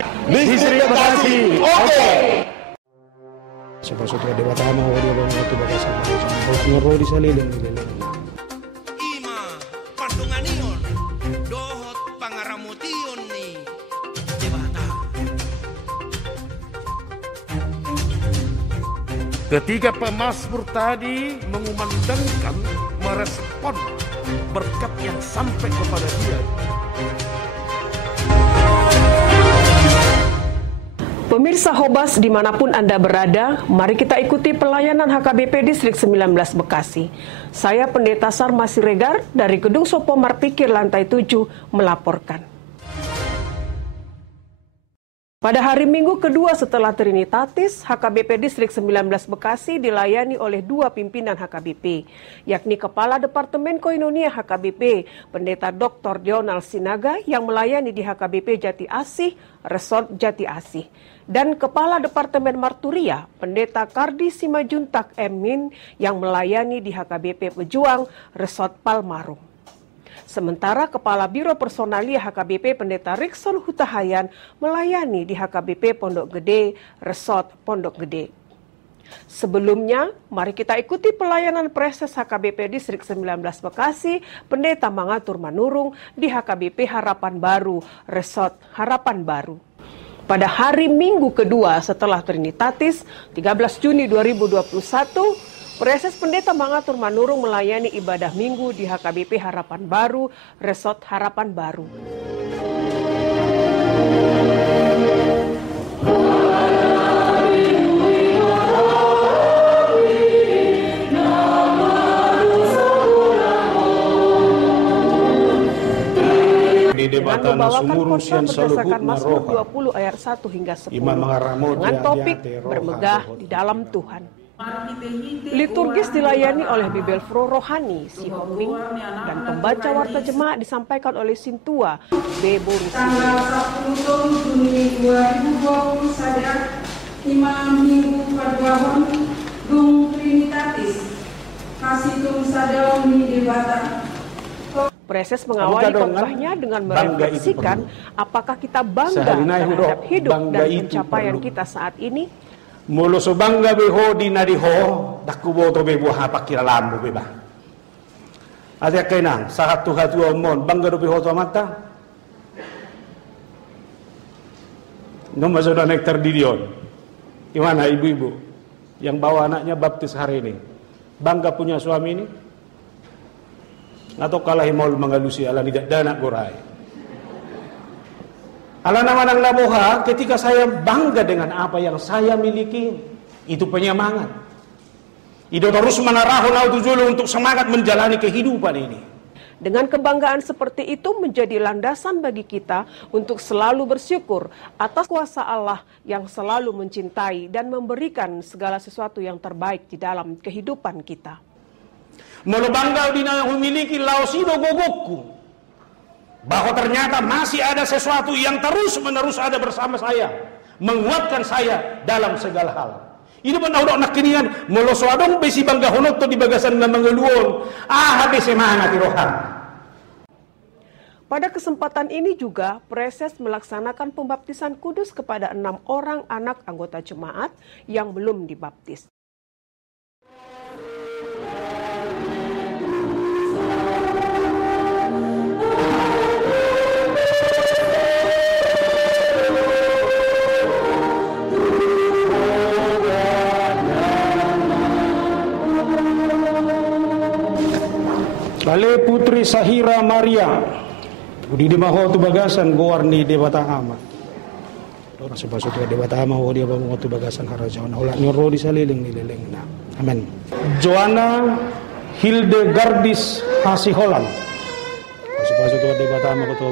Listrik Bekasi. Oke. Sebab sutra Dewa Tama dia bangun itu bagasan ngoro di saliling Ima pandunganion dohot pangaramutiun ni Dewata. Ketiga pemazmur tadi mengumandangkan, merespon berkat yang sampai kepada dia. Pemirsa Hobas dimanapun Anda berada, mari kita ikuti pelayanan HKBP Distrik 19 Bekasi. Saya Pendeta Sarma Siregar dari Gedung Sopo Marpikir lantai 7 melaporkan. Pada hari Minggu kedua setelah Trinitatis, HKBP Distrik 19 Bekasi dilayani oleh dua pimpinan HKBP, yakni Kepala Departemen Koinonia HKBP, Pendeta Dr. Dional Sinaga yang melayani di HKBP Jati Asih, Resort Jati Asih, dan Kepala Departemen Marturia, Pendeta Kardi Simajuntak Emin yang melayani di HKBP Pejuang, Resort Palmarum. Sementara Kepala Biro Personalia HKBP Pendeta Rikson Hutahayan melayani di HKBP Pondok Gede, Resort Pondok Gede. Sebelumnya, mari kita ikuti pelayanan Preses HKBP Distrik 19 Bekasi, Pendeta Mangatur Manurung di HKBP Harapan Baru, Resort Harapan Baru. Pada hari Minggu kedua setelah Trinitatis, 13 Juni 2021, Preses Pendeta Mangatur Manurung melayani ibadah minggu di HKBP Harapan Baru, Resort Harapan Baru. Dengan membawakan khotbah berdasarkan Mazmur 20 ayat 1 hingga 10 dengan topik bermegah di dalam Tuhan. Liturgis dilayani oleh Bibelfro Rohani, Si Hongming, dan pembaca warta jemaat disampaikan oleh Sintua B. Borusi. Tanggal 10 Juni 2020 saja, Imam Minggu Paduahon, Dung Trinitatis, Kasitung Sadau di Dewata. Preses mengawali khotbahnya dengan merefleksikan apakah kita bangga terhadap hidup dan pencapaian kita saat ini. Mulu so bangga beho di nadiho dakubo to be buah pakira lambu beba. Ada kena sahat tu hatu omon bangga do beho to mata. Nomor sudah naik terdidion. Gimana ibu-ibu yang bawa anaknya baptis hari ini? Bangga punya suami ini? Atau kalah mau mengalusi ala tidak dana gorai? Ala nama nang lamoha, ketika saya bangga dengan apa yang saya miliki, itu penyemangat. Itu terus menarahun autujulu untuk semangat menjalani kehidupan ini. Dengan kebanggaan seperti itu menjadi landasan bagi kita untuk selalu bersyukur atas kuasa Allah yang selalu mencintai dan memberikan segala sesuatu yang terbaik di dalam kehidupan kita. Mulu bangga dina humiliki lausido gogokku. Bahwa ternyata masih ada sesuatu yang terus-menerus ada bersama saya, menguatkan saya dalam segala hal. Ini menaudak nak kinian, meloswadong besi bangga honok to di bagasan na mengeluon. Habis semangat rohan. Pada kesempatan ini juga, Preses melaksanakan pembaptisan kudus kepada 6 orang anak anggota jemaat yang belum dibaptis. Ale Putri Sahira Maria, di maho tu bagasan gowarni Dewata Ama. Orang sebab sutra Dewata Ama dia bangun tu bagasan harajawan. Ulah nyoro di saliling nileleng na. Amin. Joanna Hildegardis Hasiholan. Sebab sutra Dewata Ama tu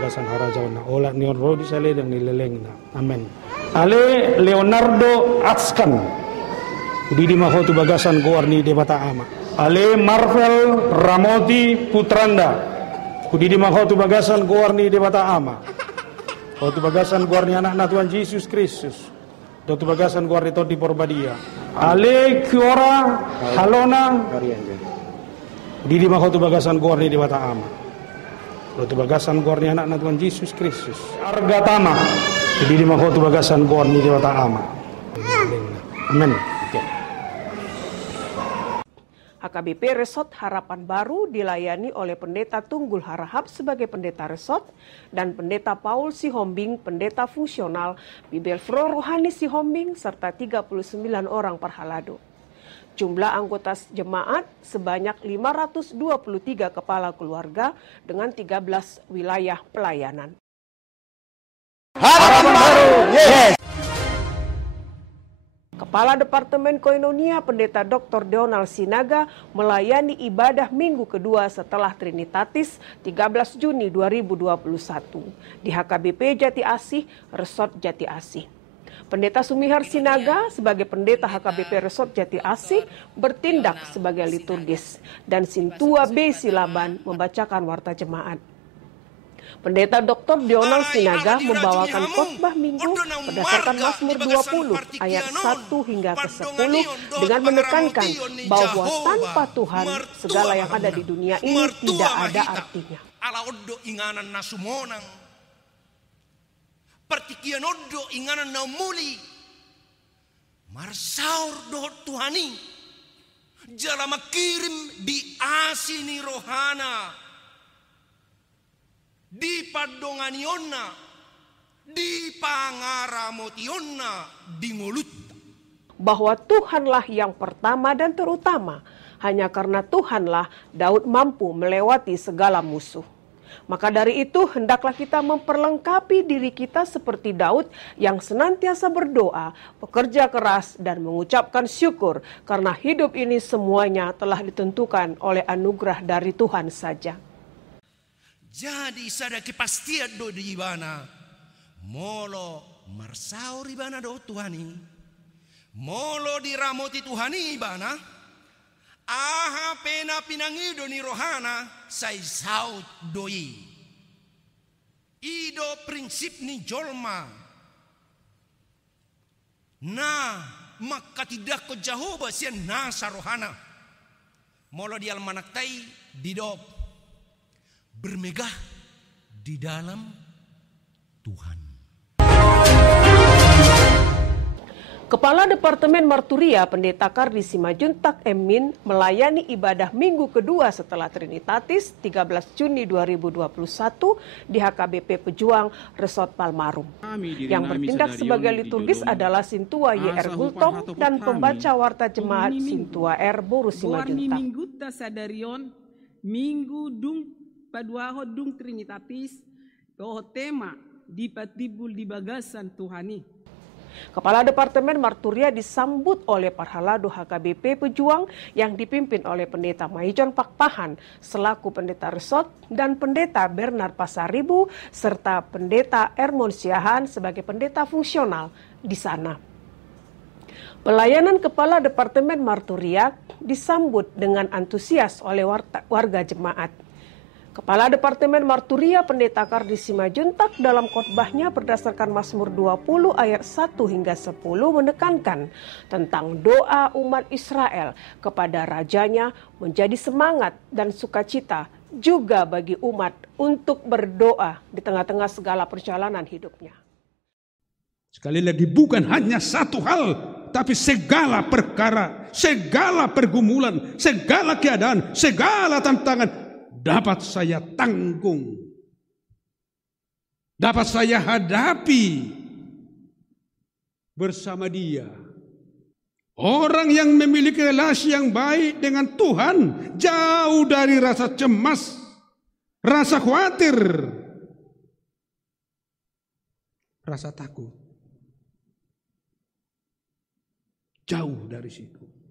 bagasan harajawan. Ulah nyoro di saliling nileleng na. Amin. Ale Leonardo Atskan, di maho tu bagasan gowarni Dewata Ama. Ale Marvel Ramoti Putranda, kudi di mahotu bagasan gowarni Dewata Ama. Hotu bagasan gowarni anak Tuhan Yesus Kristus. Hotu bagasan gowarni Todi Porbadia. Ale Kiora Halona, kudi di mahotu bagasan gowarni Dewata Ama. Hotu bagasan gowarni anak Tuhan Yesus Kristus. Argatama, Di Mahotu Bagasan Gorni Dewata Ama. Amin. HKBP Resort Harapan Baru dilayani oleh Pendeta Tunggul Harahap sebagai Pendeta Resort dan Pendeta Paul Sihombing, Pendeta Fungsional, Bibelfro Rohani Sihombing, serta 39 orang perhalado. Jumlah anggota jemaat sebanyak 523 kepala keluarga dengan 13 wilayah pelayanan. Harapan baru, yes. Kepala Departemen Koinonia Pendeta Dr. Donald Sinaga melayani ibadah minggu kedua setelah Trinitatis 13 Juni 2021 di HKBP Jati Asih, Resort Jati Asih. Pendeta Sumihar Sinaga sebagai pendeta HKBP Resort Jati Asih bertindak sebagai liturgis dan Sintua B. Silaban membacakan warta jemaat. Pendeta Dr. Donald Sinaga membawakan khotbah minggu berdasarkan Mazmur 20 ayat 1 hingga ke 10 dengan menekankan bahwa tanpa Tuhan segala yang ada di dunia ini tidak ada artinya. Partikian odo inganan na muli marsaur dohot Tuhani jala makirim di asini rohana di padonganionna di pangaramotionna di mulut bahwa Tuhanlah yang pertama dan terutama. Hanya karena Tuhanlah Daud mampu melewati segala musuh. Maka dari itu hendaklah kita memperlengkapi diri kita seperti Daud yang senantiasa berdoa, bekerja keras dan mengucapkan syukur karena hidup ini semuanya telah ditentukan oleh anugerah dari Tuhan saja. Jadi sada kepastian do di ibana molo marsaur ibana do Tuhani molo diramoti Tuhani ibana aha pena pinangido ni rohana say saut doi ido prinsip ni jolma na maka tidak ko Jehovah sian nasa rohana molo di almanaktai didop bermegah di dalam Tuhan. Kepala Departemen Marturia Pendeta Kardi Simajuntak Emin melayani ibadah minggu kedua setelah Trinitatis 13 Juni 2021 di HKBP Pejuang Resort Palmarum. Yang bertindak sebagai liturgis adalah Sintua Y.R. Gultom dan pembaca warta jemaat Sintua R. Boru Simajuntak. Minggu dung paduaho dung Trinitatis toho tema di patibul di bagasan Tuhani. Kepala Departemen Marturia disambut oleh Parhalado HKBP Pejuang yang dipimpin oleh Pendeta Maijon Pakpahan selaku Pendeta Resort dan Pendeta Bernard Pasaribu serta Pendeta Ermon Siahan sebagai Pendeta Fungsional di sana. Pelayanan Kepala Departemen Marturia disambut dengan antusias oleh warga jemaat. Kepala Departemen Marturia Pendeta Kardi Simajuntak dalam khotbahnya berdasarkan Mazmur 20 ayat 1 hingga 10 menekankan tentang doa umat Israel kepada rajanya menjadi semangat dan sukacita juga bagi umat untuk berdoa di tengah-tengah segala perjalanan hidupnya. Sekali lagi bukan hanya satu hal, tapi segala perkara, segala pergumulan, segala keadaan, segala tantangan dapat saya tanggung, dapat saya hadapi bersama Dia. Orang yang memiliki relasi yang baik dengan Tuhan jauh dari rasa cemas, rasa khawatir, rasa takut. Jauh dari situ.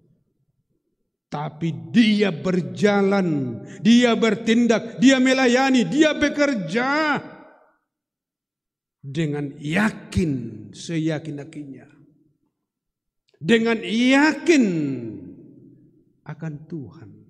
Tapi dia berjalan, dia bertindak, dia melayani, dia bekerja dengan yakin, seyakin-yakinnya. Dengan yakin akan Tuhan.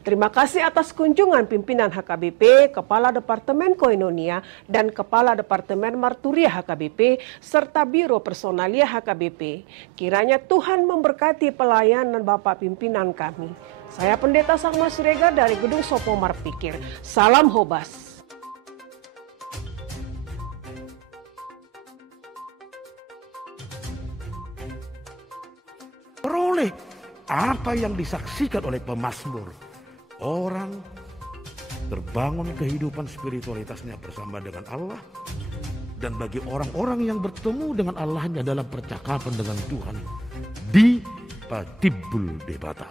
Terima kasih atas kunjungan pimpinan HKBP, Kepala Departemen Koinonia, dan Kepala Departemen Marturia HKBP, serta Biro Personalia HKBP. Kiranya Tuhan memberkati pelayanan Bapak pimpinan kami. Saya Pendeta Sangma Siregar dari Gedung Sopomar Pikir. Salam Hobas. apa yang disaksikan oleh pemazmur, orang terbangun kehidupan spiritualitasnya bersama dengan Allah. Dan bagi orang-orang yang bertemu dengan Allahnya dalam percakapan dengan Tuhan di Patibul Debata.